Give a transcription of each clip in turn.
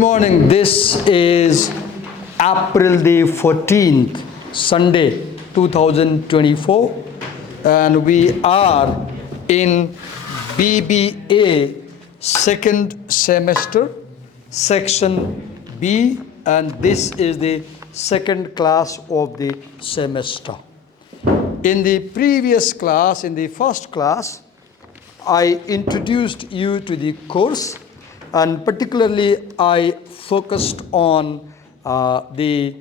morning. This is April the 14th, Sunday, 2024, and we are in BBA second semester, section B, and this is the second class of the semester. In the previous class, in the first class, I introduced you to the course, and particularly I focused on the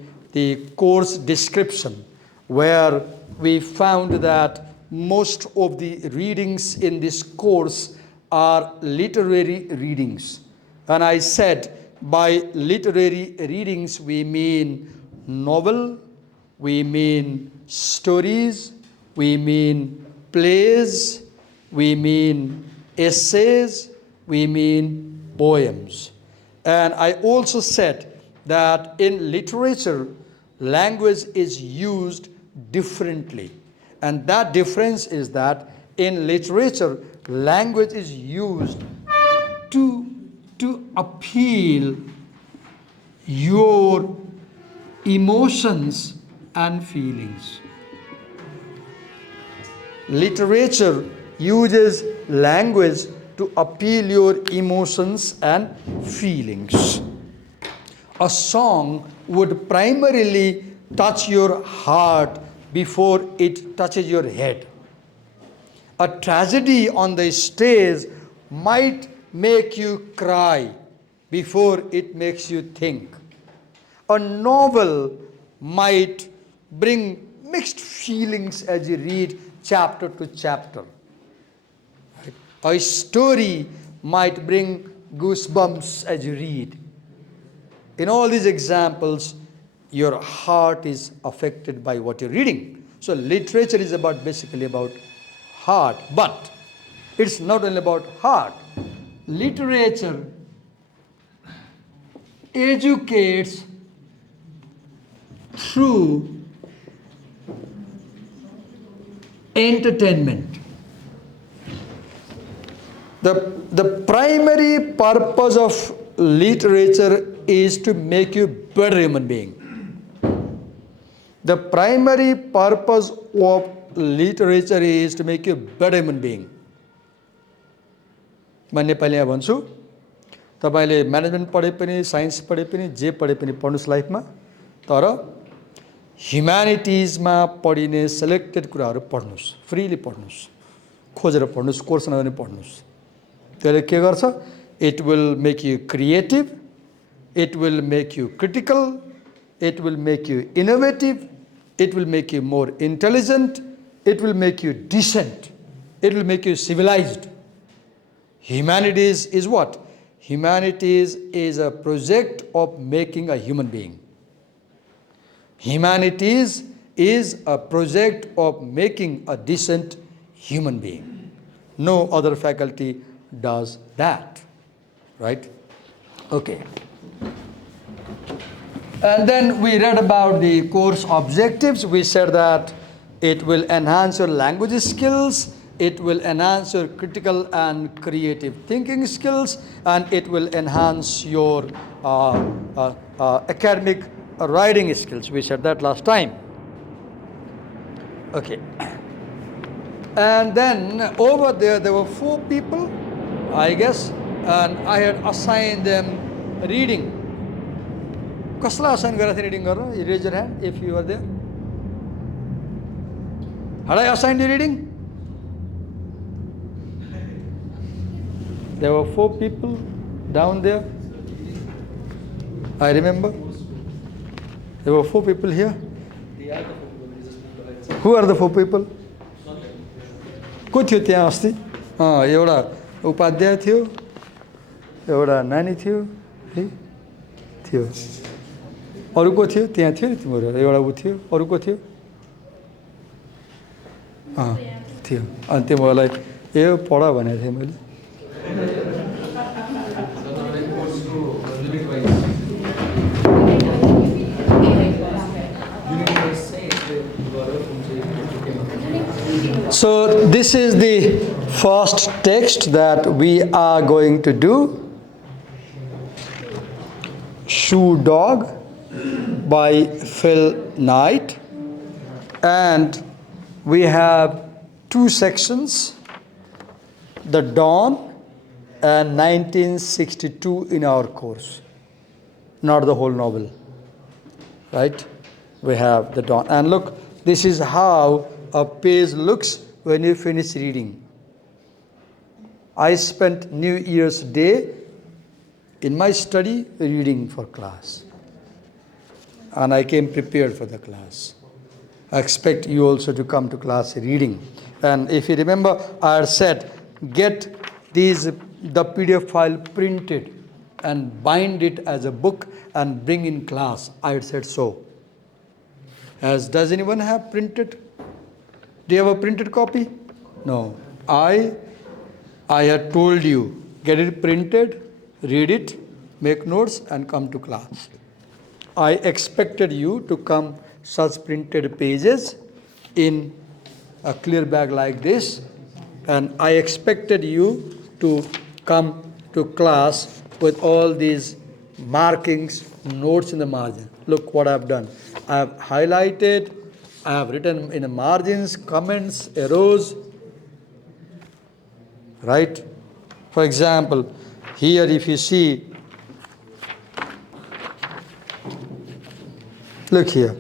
course description, where we found that most of the readings in this course are literary readings. And I said by literary readings we mean novel, we mean stories, we mean plays, we mean essays, we mean poems. And I also said that in literature, language is used differently. And that difference is that in literature, language is used to appeal your emotions and feelings. Literature uses language to appeal your emotions and feelings. A song would primarily touch your heart before it touches your head. A tragedy on the stage might make you cry before it makes you think. A novel might bring mixed feelings as you read chapter to chapter. A story might bring goosebumps as you read. In all these examples, your heart is affected by what you're reading. So literature is basically about heart, but it's not only about heart. Literature educates through entertainment. The primary purpose of literature is to make you a better human being. The primary purpose of literature is to make you a better human being. म नेपालीमा भन्छु, तपाईले management पढे पनि, signs पढे पनि, जे पढे पनि पढ्नुस् लाइफमा, तर ह्युम्यानिटिजमा पढिने सेलेक्टेड कुराहरू पढ्नुस्, फ्रीली पढ्नुस्, खोजेर पढ्नुस्, कोर्स नगरी पढ्नुस्. त्यसले के गर्छ? It will make you creative, it will make you critical, it will make you innovative, it will make you more intelligent, it will make you decent, it will make you civilized. Humanities is what? Humanities is a project of making a human being. Humanities is a project of making a decent human being. No other faculty does that, right? Okay. And then we read about the course objectives. We said that it will enhance your language skills, it will enhance your critical and creative thinking skills, and it will enhance your academic writing skills. We said that last time. Okay. And then over there were 4 people, I guess, and I had assigned them reading. कसलाई assign गरेको थिएँ reading गर्न? You raise your hand if you are there. Had I assigned you reading? There were 4 people down there. I remember. There were 4 people here. Who are the 4 people? को थियो त्यहाँ अस्ति? एउटा उपाध्याय थियो, एउटा नानी थियो, है? थियो. अरु को थियो? त्यहाँ थियो नि तिम्रो एउटा उ थियो, अरु को थियो? थियो. अनि तिमीलाई यो पढ भनेको थिएँ मैले. So this is the first text that we are going to do. Shoe Dog by Phil Knight. And we have two sections, The Dawn and 1962 in our course. Not the whole novel, right? We have The Dawn. And look, this is how a page looks when you finish reading. I spent New Year's Day in my study reading for class. And I came prepared for the class. I expect you also to come to class reading. And if you remember, I had said, get the PDF file printed and bind it as a book and bring in class. I had said so. Does anyone have printed? Do you have a printed copy? No. I had told you, get it printed, read it, make notes, and come to class. I expected you to come such printed pages in a clear bag like this, and I expected you to come to class with all these markings, notes in the margin. Look what I've done. I have highlighted, I have written in the margins, comments, arrows, right? For example, here if you see, look here.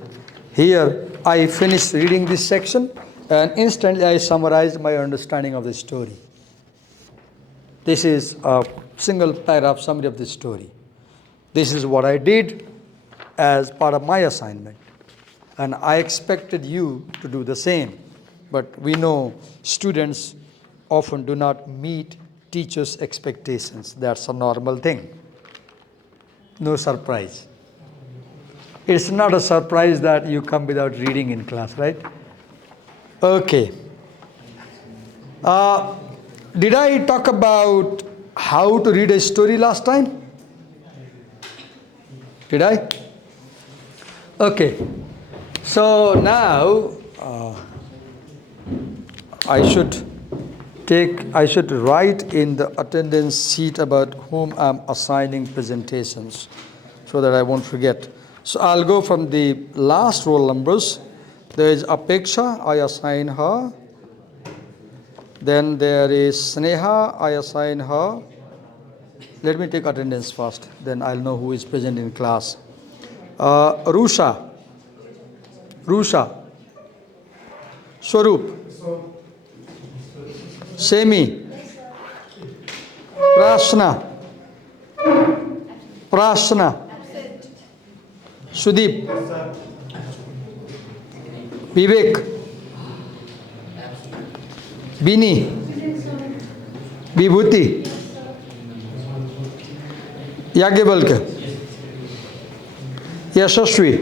Here I finished reading this section and instantly I summarized my understanding of the story. This is a single paragraph summary of the story. This is what I did as part of my assignment. And I expected you to do the same. But we know students often do not meet teachers' expectations. That's a normal thing. No surprise. It's not a surprise that you come without reading in class, right? Okay. Did I talk about how to read a story last time? Did I? Okay. So now I should write in the attendance sheet about whom I'm assigning presentations so that I won't forget. So I'll go from the last roll numbers. There is Apeksha, I assign her. Then there is Sneha, I assign her. Let me take attendance first, then I'll know who is present in class. Rusha, Swarup, Semi, Prashna, Sudeep, Vivek, Bini, Vibhuti, Yagyavalkya, Yashasvi,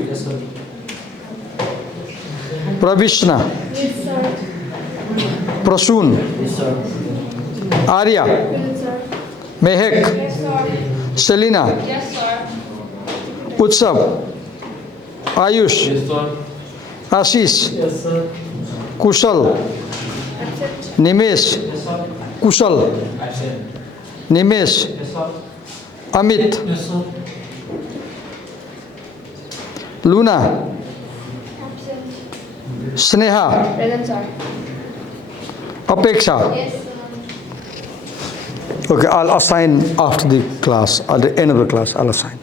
Pravishna, Prasoon, Arya, Mehek, Selina, Utsav, Ayush, Ashish, Kushal, Nimesh, Kushal, Nimesh, Amit, Luna, Sneha, Apeksha. Okay, I'll assign after the class, at the end of the class, I'll assign.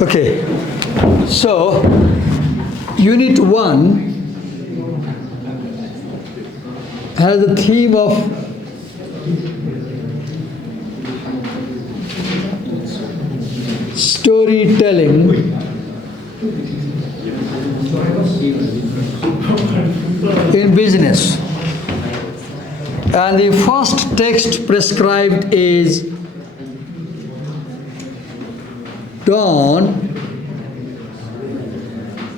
Okay, so Unit 1 has a theme of storytelling in business. And the first text prescribed is Dawn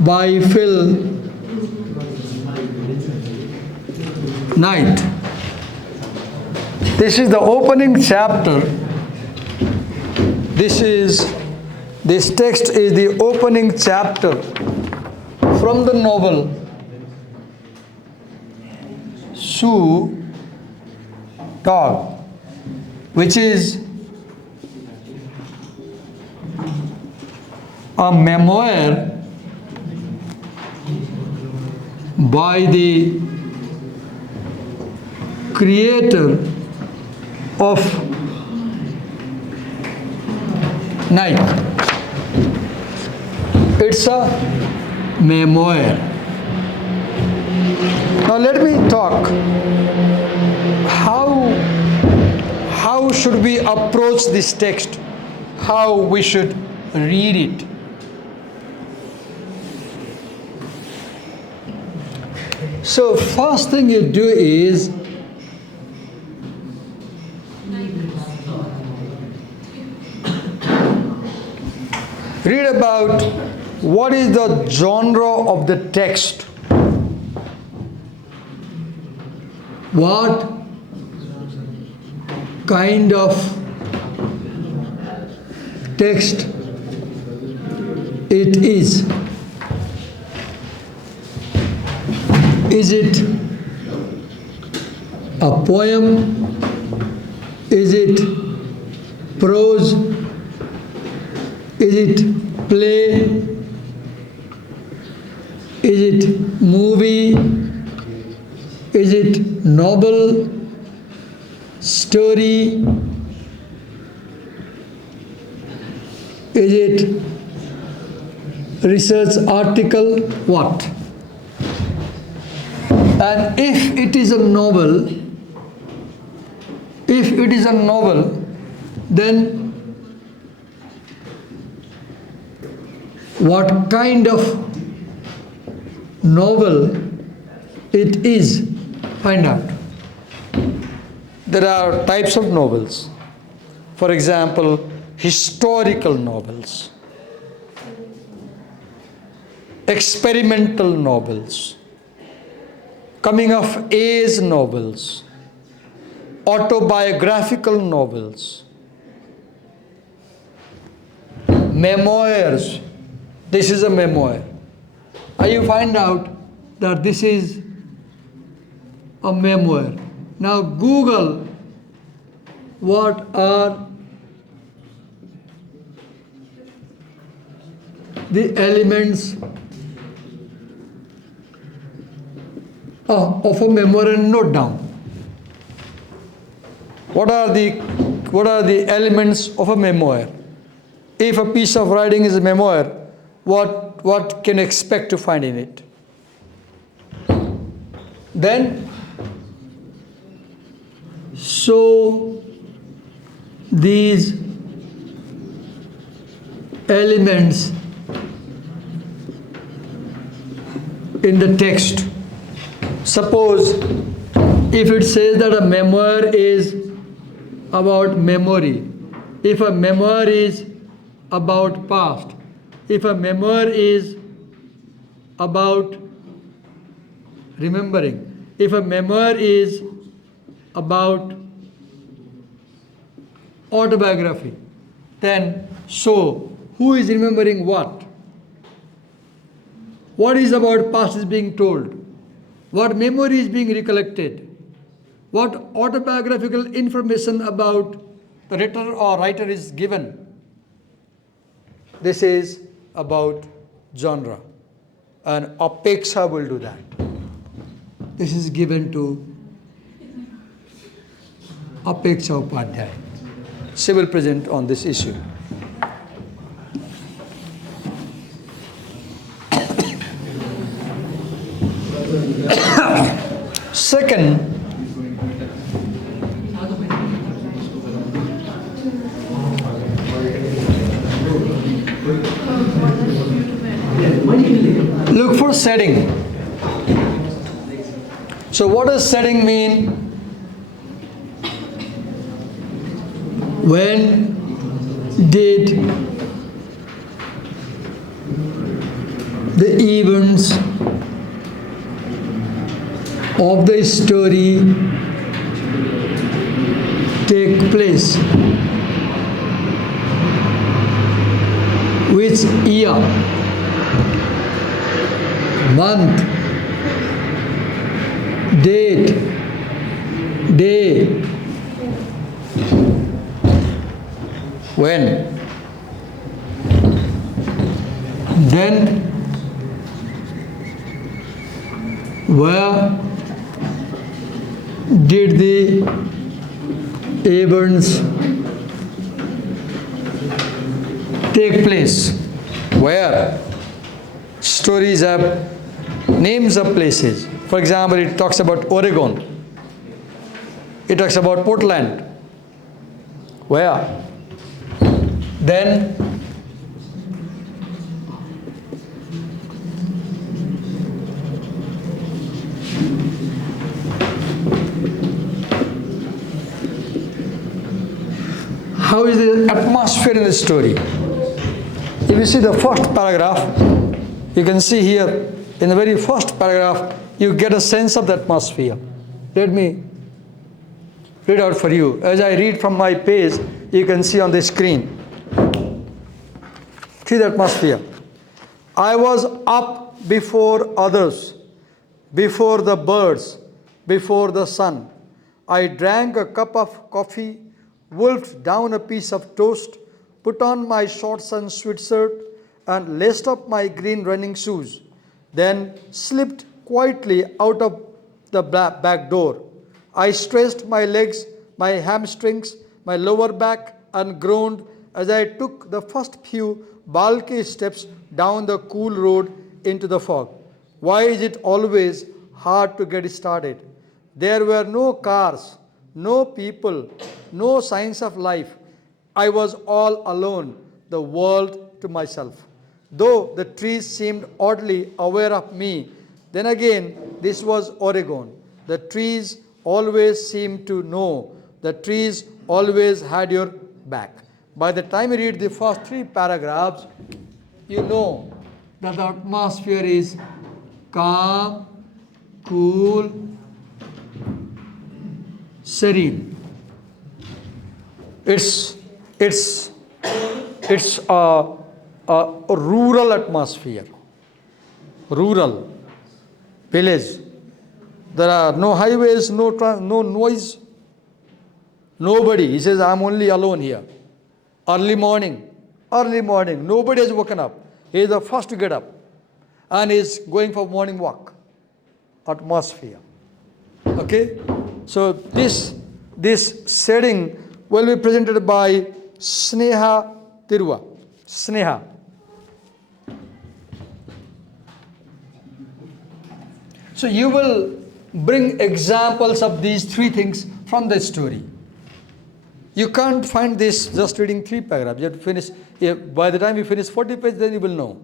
by Phil Knight. This is the opening chapter. This text is the opening chapter from the novel Shoe Dog, which is a memoir by the creator of Nike. It's a memoir. Now let me talk how should we approach this text, how we should read it. So first thing you do is read about what is the genre of the text. What kind of text it is. Is it a poem? Is it prose? Is it play? Is it movie? Is it novel? Story? Is it research article? What? And if it is a novel, then what kind of novel it is? Find out. There are types of novels. For example, historical novels, experimental novels, coming of age novels, autobiographical novels, memoirs. This is a memoir. And you find out that this is a memoir. Now Google what are the elements of a memoir and note down. What are the elements of a memoir? If a piece of writing is a memoir, what can you expect to find in it? Then so these elements in the text. Suppose if it says that a memoir is about memory, if a memoir is about past, if a memoir is about remembering, if a memoir is about autobiography, then so who is remembering what? What is about past is being told? What memory is being recollected? What autobiographical information about the writer or writer is given? This is about genre, and Apeksha will do that. This is given to Apeksha Upadhyay. She will present on this issue. Second, look for setting. So what does setting mean? When did the events of the story take place? Which year, month, date, day, when? Then, where did the events take place? Where? Stories have names of places. For example, it talks about Oregon. It talks about Portland. Where? Then how is the atmosphere in the story? If you see the first paragraph, you can see here in the very first paragraph, you get a sense of the atmosphere. Let me read out for you. As I read from my page, you can see on the screen. See the atmosphere. I was up before others, before the birds, before the sun. I drank a cup of coffee, wolfed down a piece of toast, put on my shorts and sweatshirt, and laced up my green running shoes. Then slipped quietly out of the back door. I stretched my legs, my hamstrings, my lower back, and groaned as I took the first few bulky steps down the cool road into the fog. Why is it always hard to get started? There were no cars, no people, no signs of life. I was all alone, the world to myself. Though the trees seemed oddly aware of me, then again, this was Oregon. The trees always seemed to know. The trees always had your back. By the time you read the first 3 paragraphs, you know that the atmosphere is calm, cool, serene. It's a rural atmosphere, rural, village. There are no highways, no noise, nobody. He says, I'm only alone here. Early morning, nobody has woken up. He is the first to get up and is going for morning walk. Atmosphere. Okay? So this setting will be presented by Sneha Tirua. Sneha. So you will bring examples of these 3 things from the story. You can't find this just reading 3 paragraphs. You have to finish. By the time you finish 40 pages, then you will know.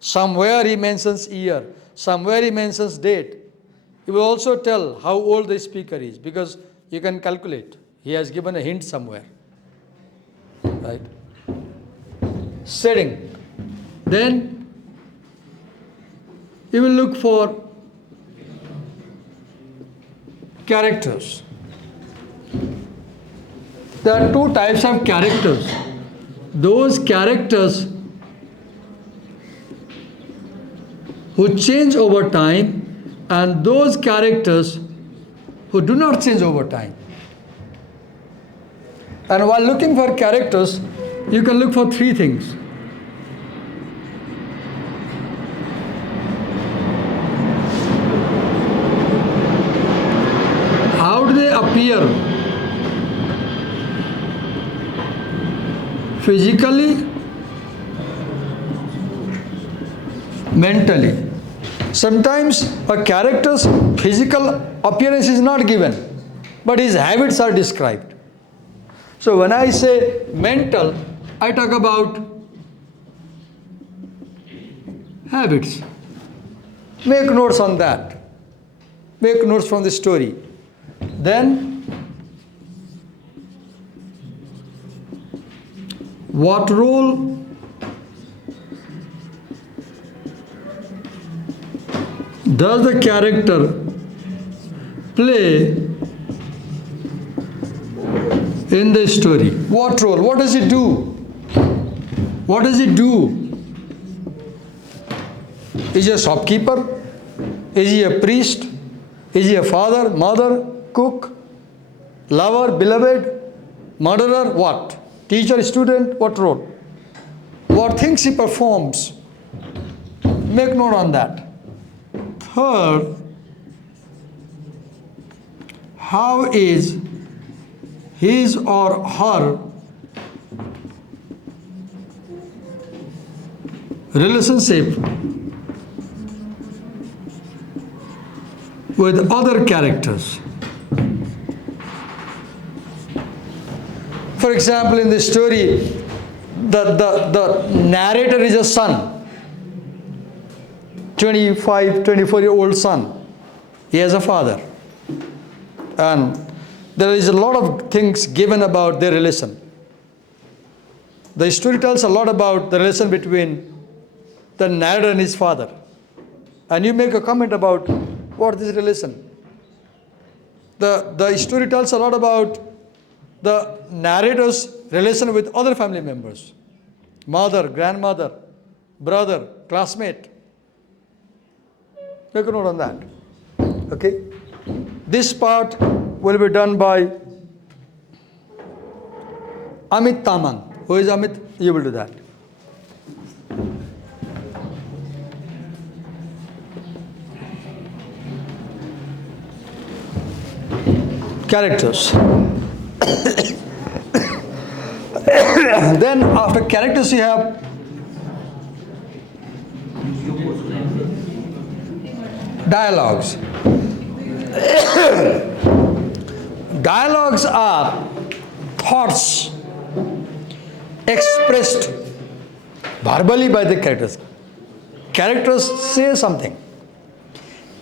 Somewhere he mentions year. Somewhere he mentions date. He will also tell how old the speaker is, because you can calculate. He has given a hint somewhere. Right? Setting. Then you will look for characters. There are 2 types of characters. Those characters who change over time, and those characters who do not change over time. And while looking for characters, you can look for 3 things. How do they appear? Physically, mentally. Sometimes a character's physical appearance is not given, but his habits are described. So when I say mental, I talk about habits. Make notes on that. Make notes from the story. Then, what role does the character play in the story? What role? What does he do? What does he do? Is he a shopkeeper? Is he a priest? Is he a father, mother, cook, lover, beloved, murderer? What? Teacher, student? What role? What things he performs? Make note on that. Third, how is his or her relationship with other characters? For example, in this story, the narrator is a son, 25, 24-year-old son. He has a father. And there is a lot of things given about their relation. The story tells a lot about the relation between the narrator and his father. And you make a comment about what is this relation. The story tells a lot about the narrator's relation with other family members. Mother, grandmother, brother, classmate. Make a note on that. Okay? This part will be done by Amit Tamang. Who is Amit? You will do that. Characters. Then after characters you have dialogues. Dialogues are thoughts expressed verbally by the characters. Characters say something.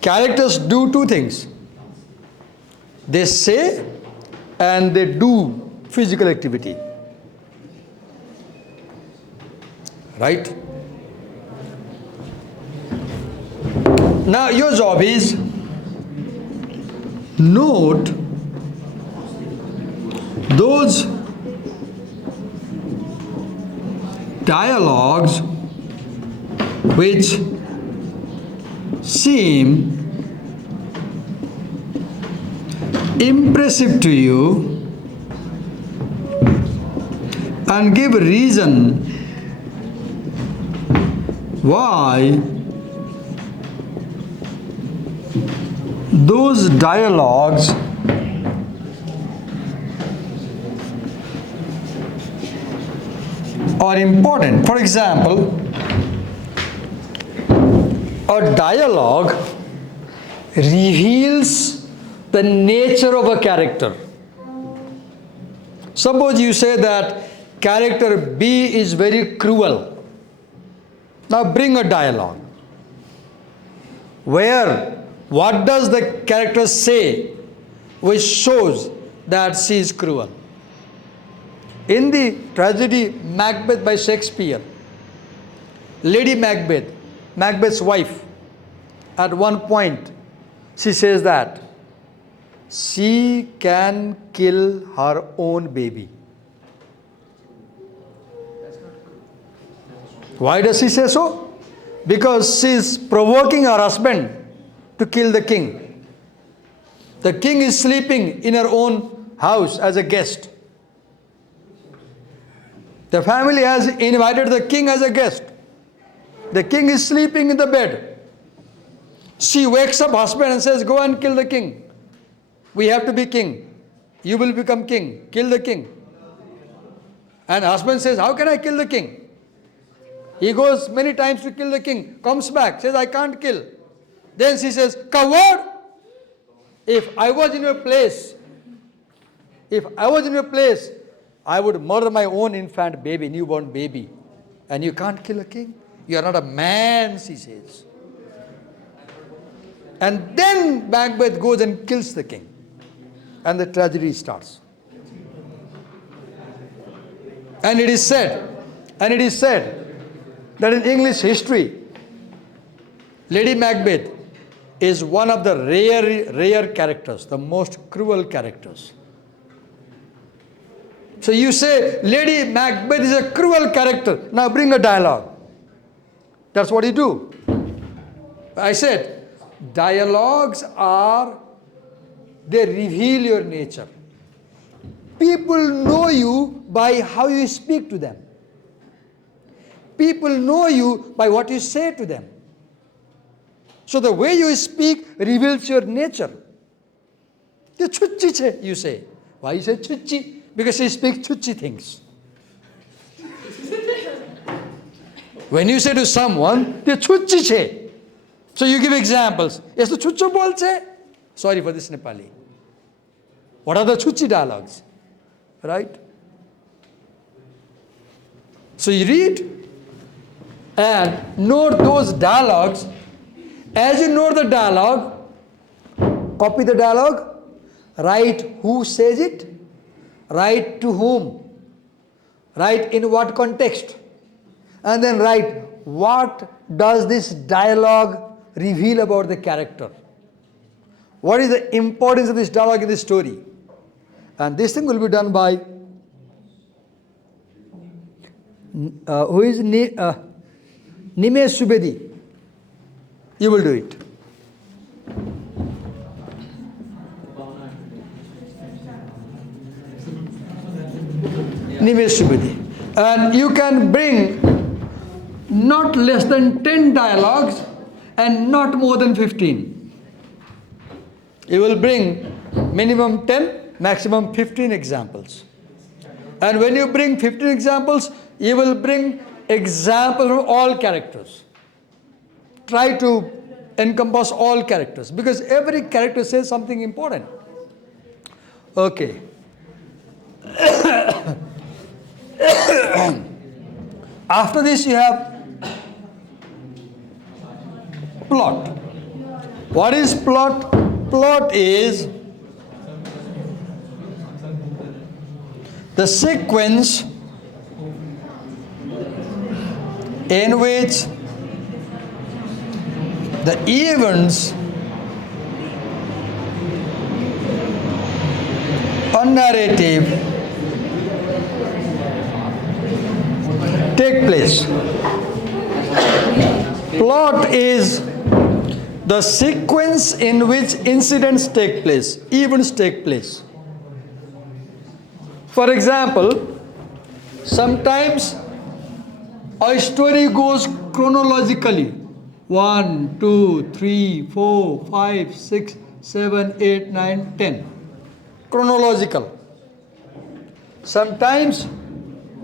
Characters do two things. They say and they do physical activity. Right? Now your job is note those dialogues which seem impressive to you and give reason why those dialogues are important. For example, a dialogue reveals the nature of a character. Suppose you say that character B is very cruel. Now bring a dialogue where what does the character say which shows that she is cruel. In the tragedy Macbeth by Shakespeare, Lady Macbeth, Macbeth's wife, at one point she says that she can kill her own baby. Why does she say so? Because she is provoking her husband to kill the king. The king is sleeping in her own house as a guest. The family has invited the king as a guest. The king is sleeping in the bed. She wakes up husband and says, go and kill the king. We have to be king. You will become king. Kill the king. And husband says, how can I kill the king? He goes many times to kill the king. Comes back, says, I can't kill. Then she says, coward! If I was in your place, I would murder my own infant baby, newborn baby. And you can't kill a king? You are not a man, she says. And then Macbeth goes and kills the king. And the tragedy starts. And it is said that in English history, Lady Macbeth is one of the rare characters, the most cruel characters. So you say, Lady Macbeth is a cruel character. Now bring a dialogue. That's what you do. I said, dialogues they reveal your nature. People know you by how you speak to them. People know you by what you say to them. So the way you speak reveals your nature. "Ye chuchi che," you say. Why you say chuchi? Because he speaks chuchi things. When you say to someone, "Ye chuchi che," so you give examples. Yes, to chucho bol che. Sorry for this Nepali. What are the chuchi dialogues? Right? So you read and note those dialogues. As you note the dialogue, copy the dialogue, write who says it, write to whom, write in what context, and then write what does this dialogue reveal about the character. What is the importance of this dialogue in this story? And this thing will be done by who is Nimesh Subedi. You will do it. Nimesh Subedi. And you can bring not less than 10 dialogues and not more than 15. You will bring minimum 10, maximum 15 examples. And when you bring 15 examples, you will bring examples from all characters. Try to encompass all characters because every character says something important. Okay. After this, you have plot. What is plot? Plot is the sequence in which the events or narrative take place. Plot is the sequence in which incidents take place, events take place. For example, sometimes a story goes chronologically. 1, 2, 3, 4, 5, 6, 7, 8, 9, 10. Chronological. Sometimes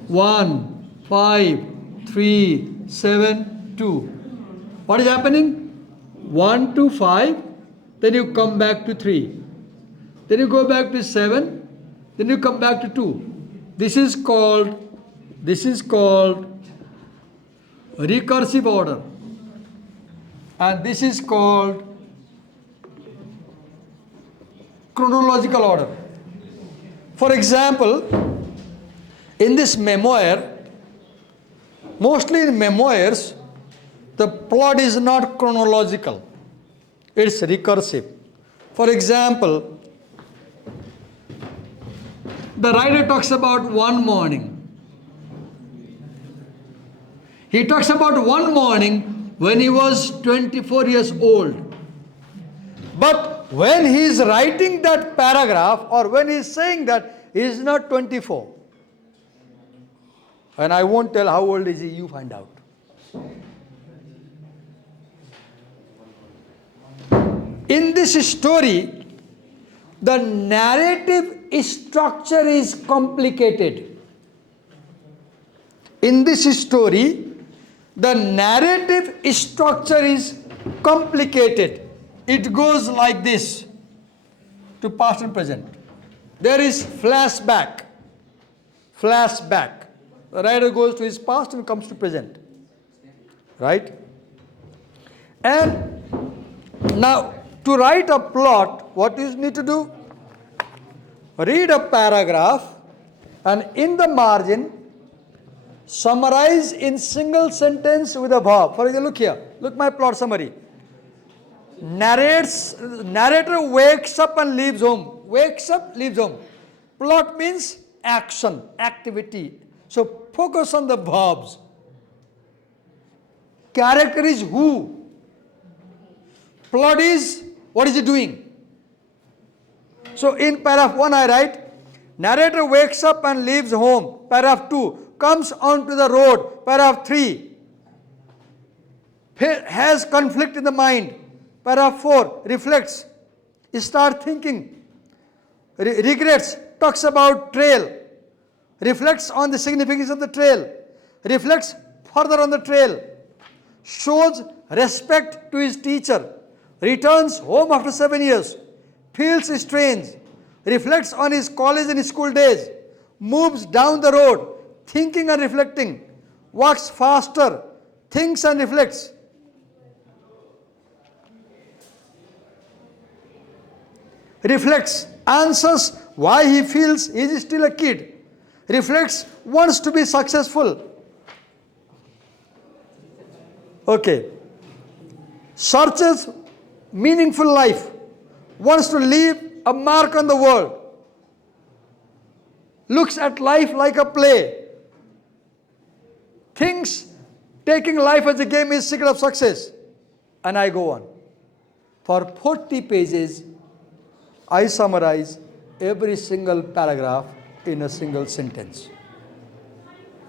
1, 5, 3, 7, 2. What is happening? 1 to 5, then you come back to 3. Then you go back to 7, then you come back to 2. This is called recursive order. And this is called chronological order. For example, in this memoir, mostly in memoirs, the plot is not chronological. It's recursive. For example, the writer talks about one morning. He talks about one morning when he was 24 years old. But when he is writing that paragraph or when he is saying that, he is not 24. And I won't tell how old is he, you find out. In this story, the narrative structure is complicated. In this story, the narrative structure is complicated. It goes like this to past and present. There is flashback. Flashback. The writer goes to his past and comes to present. Right? And now, to write a plot, what you need to do? Read a paragraph and in the margin, summarize in single sentence with a verb. For example, look here. Look my plot summary. Narrator wakes up and leaves home. Wakes up, leaves home. Plot means action, activity. So focus on the verbs. Character is who. Plot is what is he doing. So in paragraph 1 I write, narrator wakes up and leaves home. Paragraph 2, comes onto the road. Paragraph 3, has conflict in the mind. Paragraph 4, reflects. Start thinking. Regrets, talks about trail. Reflects on the significance of the trail. Reflects further on the trail. Shows respect to his teacher. Returns home after 7 years. Feels strange. Reflects on his college and school days. Moves down the road, thinking and reflecting. Walks faster, thinks and reflects. Reflects, answers why he feels he is still a kid. Reflects, wants to be successful. Okay. Searches meaningful life. Wants to leave a mark on the world. Looks at life like a play. Thinks taking life as a game is secret of success. And I go on. For 40 pages, I summarize every single paragraph in a single sentence.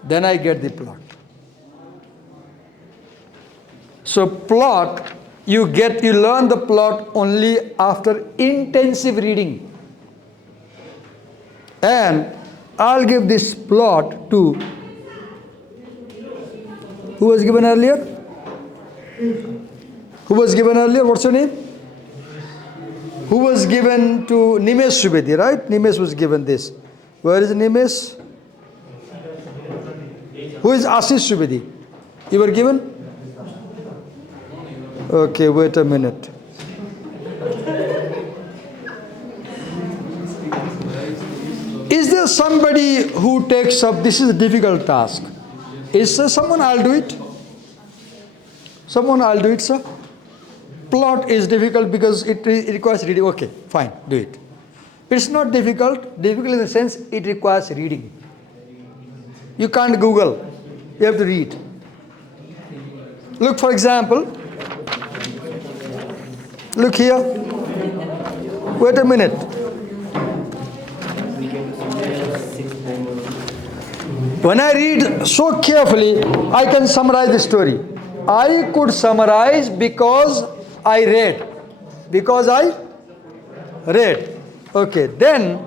Then I get the plot. So plot, you learn the plot only after intensive reading. And I'll give this plot to, who was given earlier? Who was given earlier? What's your name? Who was given to Nimesh Subedi, right? Nimesh was given this. Where is Nimesh? Who is Ashish Subedi? You were given? Okay, wait a minute. Is there somebody who takes up, this is a difficult task. Is there someone? I'll do it. Someone, I'll do it, sir. Plot is difficult because it requires reading. Okay, fine, do it. It's not difficult. Difficult in the sense it requires reading. You can't Google. You have to read. Look, for example. Look here. Wait a minute. When I read so carefully, I can summarize the story. I could summarize because I read. Because I read. Okay, then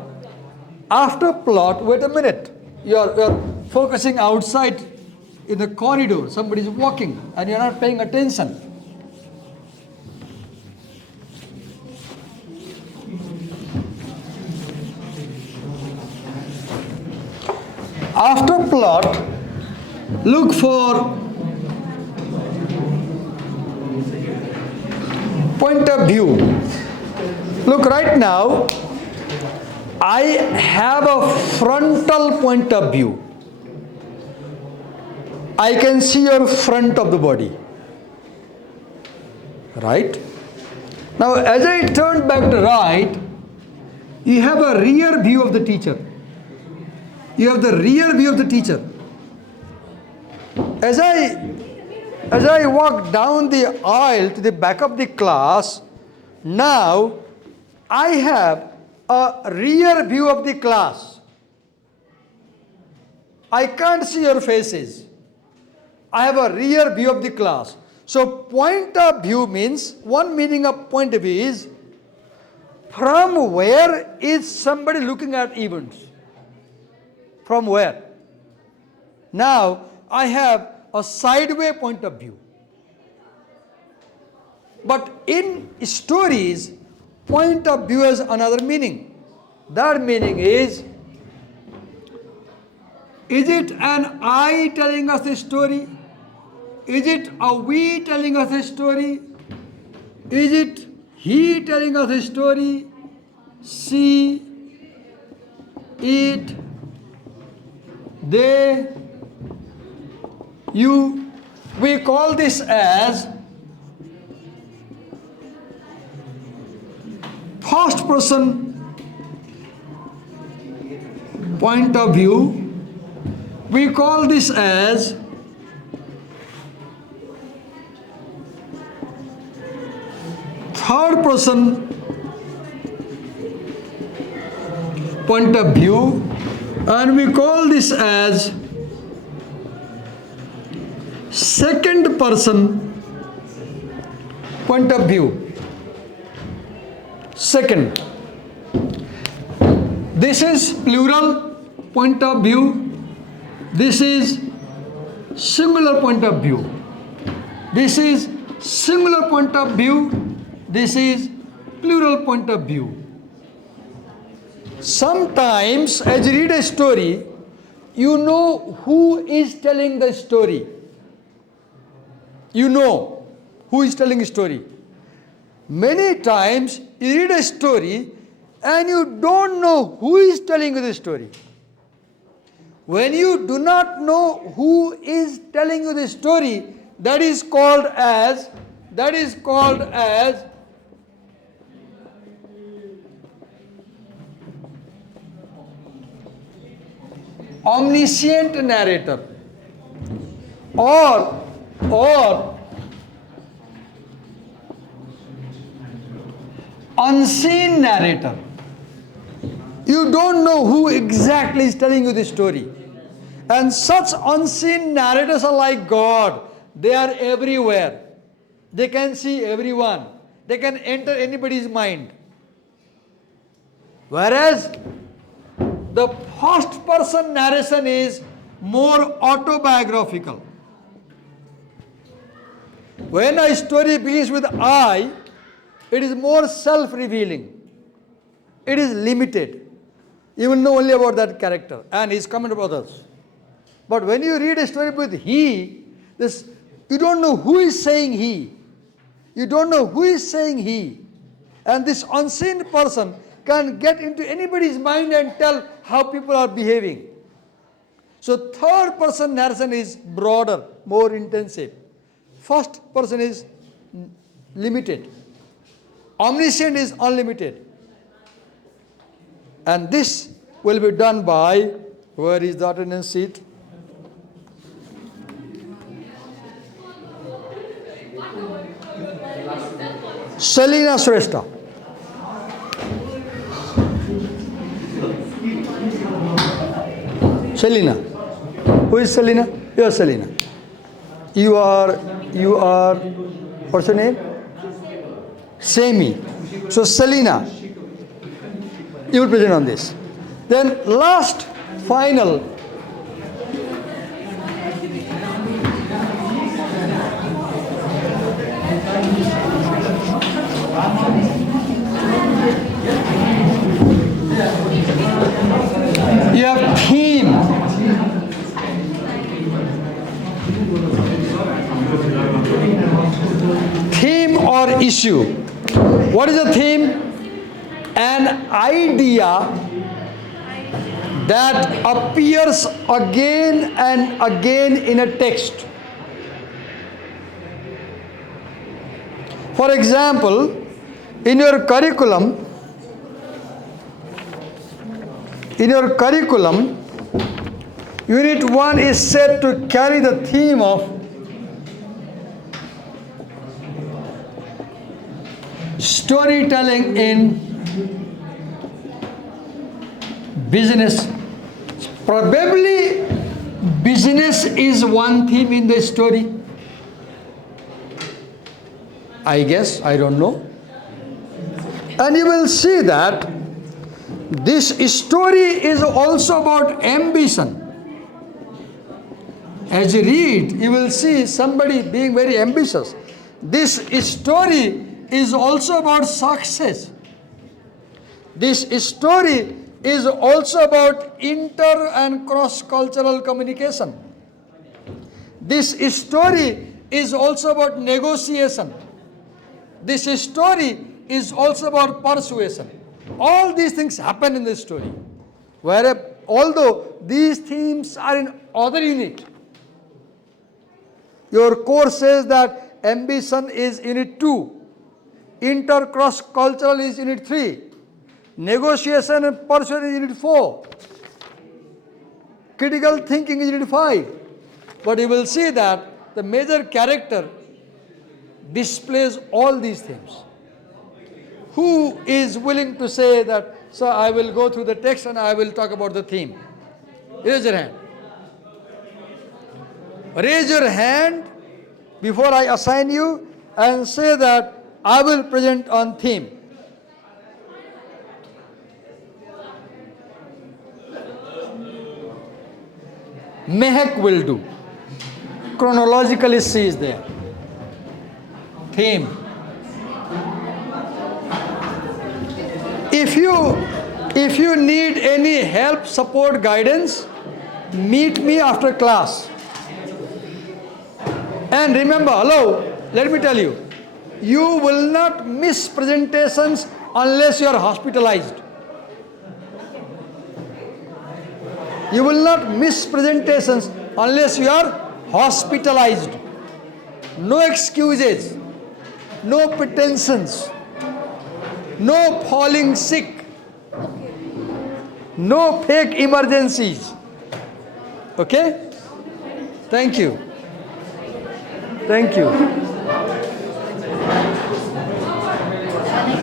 after plot, wait a minute. You're focusing outside in the corridor. Somebody is walking and you're not paying attention. After plot, look for point of view. Look, right now, I have a frontal point of view. I can see your front of the body. Right? Now, as I turn back to right, you have a rear view of the teacher. You have the rear view of the teacher. As I walk down the aisle to the back of the class, now I have a rear view of the class. I can't see your faces. I have a rear view of the class. So point of view means, one meaning of point of view is, from where is somebody looking at events? From where? Now I have a sideway point of view. But in stories, point of view has another meaning. That meaning is it an I telling us a story? Is it a we telling us a story? Is it he telling us a story? She, it, they, you. We call this as first person point of view. We call this as third person point of view, and we call this as second person point of view. Second, this is plural point of view. This is singular point of view. This is singular point of view. This is plural point of view. Sometimes as you read a story, you know who is telling the story. You know who is telling the story. Many times you read a story and you don't know who is telling you the story. When you do not know who is telling you the story, that is called as omniscient narrator or unseen narrator. You don't know who exactly is telling you the story. And such unseen narrators are like God. They are everywhere. They can see everyone. They can enter anybody's mind. Whereas the first person narration is more autobiographical. When a story begins with I, it is more self-revealing. It is limited. You will know only about that character and his comment about others. But when you read a story with he, you don't know who is saying he. You don't know who is saying he. And this unseen person can get into anybody's mind and tell how people are behaving. So third person narration is broader, more intensive. First person is limited. Omniscient is unlimited. And this will be done by, where is the attendance sheet? Selina Shrestha. Selina. Who is Selina? You are Selina. You are, what's your name? Semi. So Selina, you will present on this. Then last, final. You have theme. Theme or issue. What is a theme? An idea that appears again and again in a text. For example, in your curriculum, Unit 1 is said to carry the theme of storytelling in business. Probably business is one theme in the story. I guess, I don't know. And you will see that this story is also about ambition. As you read, you will see somebody being very ambitious. This story is also about success. This story is also about inter and cross-cultural communication. This story is also about negotiation. This story is also about persuasion. All these things happen in this story. Although these themes are in other unit. Your course says that ambition is unit 2. Inter-cross cultural is unit 3. Negotiation and persuasion is unit 4. Critical thinking is unit 5. But you will see that the major character displays all these themes. Who is willing to say that, sir, I will go through the text and I will talk about the theme? Raise your hand. Raise your hand before I assign you and say that I will present on theme. Mehak will do. Chronologically C is there. Theme. If you need any help, support, guidance, meet me after class. And remember, hello, let me tell you, you will not miss presentations unless you are hospitalized. You will not miss presentations unless you are hospitalized. No excuses, no pretensions, no falling sick, no fake emergencies. Okay? Thank you. Thank you.